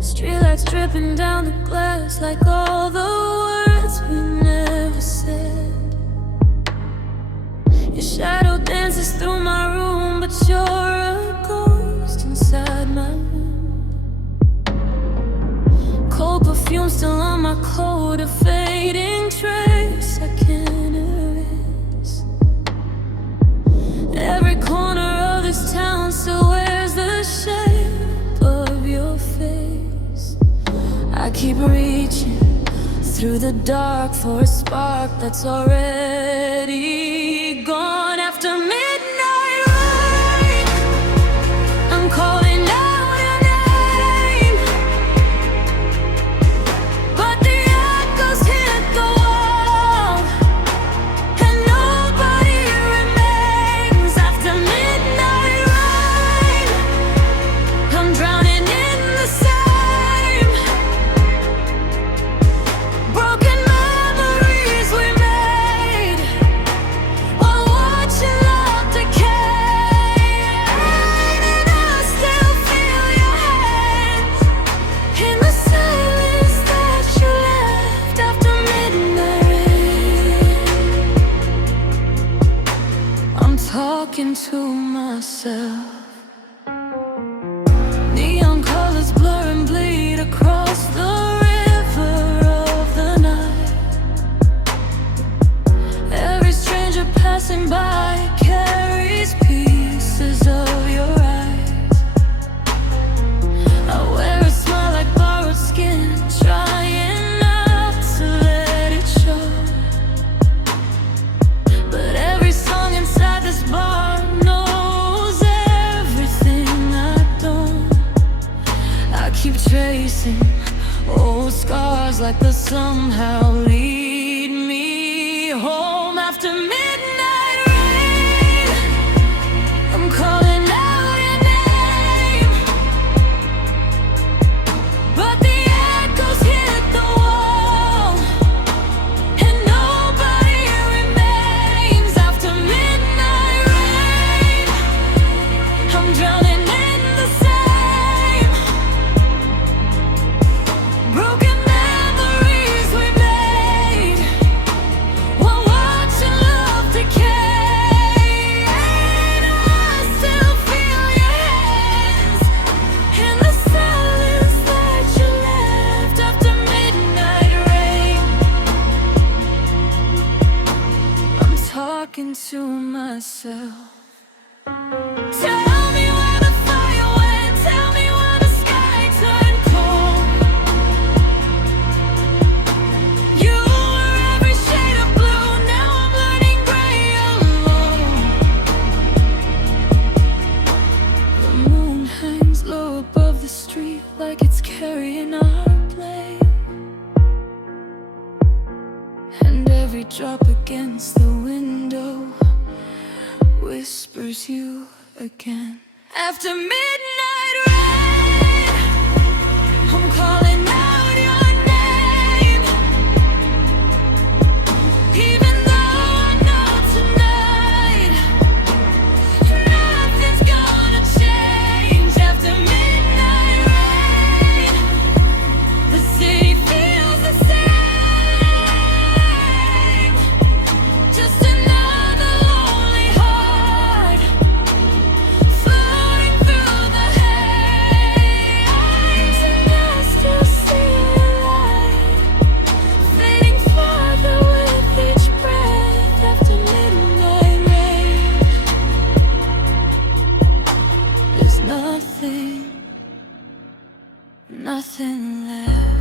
Streetlights dripping down the glass like all the words we never said. Your shadow dances through my room, but you're a ghost inside my room. Cold perfume still on my coat, a fading trace I can't erase. Every corner of this town still wears the shape of your face. I keep reaching through the dark for a spark that's already gone. After midnight rain, I'm calling out your name, but the echoes hit the wall and nobody remains. After midnight rain, I'm drowning in the same broken memories we made while watching love decay. And I still feel your hands in the silence that you left after midnight rain. I'm talking to myself. Neon colors blur and bleed across the river of the night. Every stranger passing by carries pieces of your eyes. I wear a smile like borrowed skin, trying not to let it show. But every song inside this bar knows everything I don't. I keep tracing old scars like they somehow lead me home. After midnight rain, I'm calling out your name, but the echoes hit the wall and nobody remains. After midnight rain, I'm drowning in the same broken memories we made while watching love decay. And I still feel your hands in the silence that you left after midnight rain. I'm talking to myself. Tell me where the fire went, tell me where the sky turned cold. You were every shade of blue, now I'm learning gray alone. The moon hangs low above the street like it's carrying our blade, and every drop against the window whispers you again. After midnight rain, I'm calling out your name, even though I know tonight nothing's gonna change. After midnight rain, the city feels the same, just another lonely heart floating through the haze. And I still see a light fading farther with each breath. After midnight rain, there's nothing left.